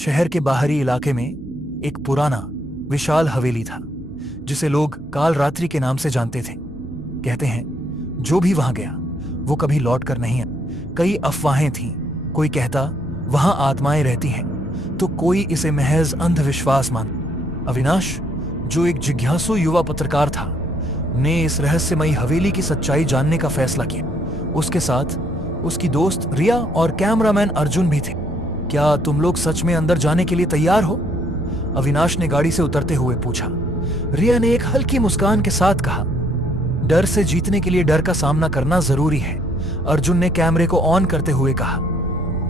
शहर के बाहरी इलाके में एक पुराना विशाल हवेली था जिसे लोग काल रात्रि के नाम से जानते थे। कहते हैं जो भी वहां गया वो कभी लौट कर नहीं आया। कई अफवाहें थीं। कोई कहता वहां आत्माएं रहती हैं तो कोई इसे महज अंधविश्वास मान। अविनाश, जो एक जिज्ञासु युवा पत्रकार था, ने इस रहस्यमयी हवेली की सच्चाई जानने का फैसला किया। उसके साथ उसकी दोस्त रिया और कैमरामैन अर्जुन भी थे। क्या तुम लोग सच में अंदर जाने के लिए तैयार हो? अविनाश ने गाड़ी से उतरते हुए पूछा। रिया ने एक हल्की मुस्कान के साथ कहा, डर से जीतने के लिए डर का सामना करना जरूरी है। अर्जुन ने कैमरे को ऑन करते हुए कहा,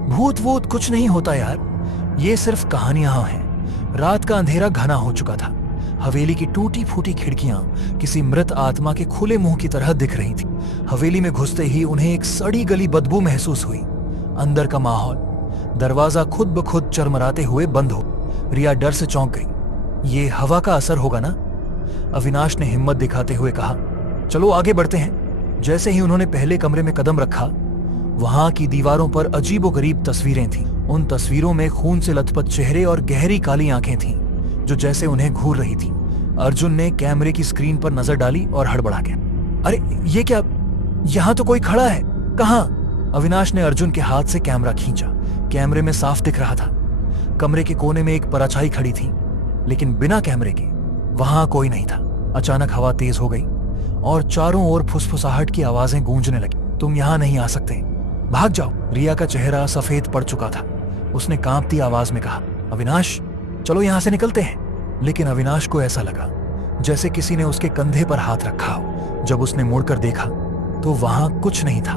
भूत वूत कुछ नहीं होता यार, ये सिर्फ कहानियां हैं। रात का अंधेरा घना हो चुका था। हवेली की टूटी फूटी खिड़कियां किसी मृत आत्मा के खुले मुंह की तरह दिख रही थी। हवेली में घुसते ही उन्हें एक सड़ी गली बदबू महसूस हुई। अंदर का माहौल, दरवाजा खुद ब खुद चरमराते हुए बंद हो। रिया डर से चौंक गई। ये हवा का असर होगा ना? अविनाश ने हिम्मत दिखाते हुए कहा, चलो आगे बढ़ते हैं। जैसे ही उन्होंने पहले कमरे में कदम रखा, वहां की दीवारों पर अजीबोगरीब तस्वीरें थीं। उन तस्वीरों में खून से लथपथ चेहरे और गहरी काली आंखें थीं जो जैसे उन्हें घूर रही थीं। अर्जुन ने कैमरे की स्क्रीन पर नजर डाली और हड़बड़ा गया, अरे ये क्या, यहां तो कोई खड़ा है। कहां? अविनाश ने अर्जुन के हाथ से कैमरा खींचा। कैमरे में साफ दिख रहा था। कमरे के कोने में एक परछाई खड़ी थी, लेकिन बिना कैमरे के वहां कोई नहीं था। अचानक हवा तेज हो गई और चारों ओर फुसफुसाहट की आवाजें गूंजने लगी। तुम यहां नहीं आ सकते, भाग जाओ। रिया का चेहरा सफेद पड़ चुका था। उसने कांपती आवाज में कहा, अविनाश चलो यहां से निकलते हैं। लेकिन अविनाश को ऐसा लगा जैसे किसी ने उसके कंधे पर हाथ रखा हो। जब उसने मुड़कर देखा तो वहां कुछ नहीं था।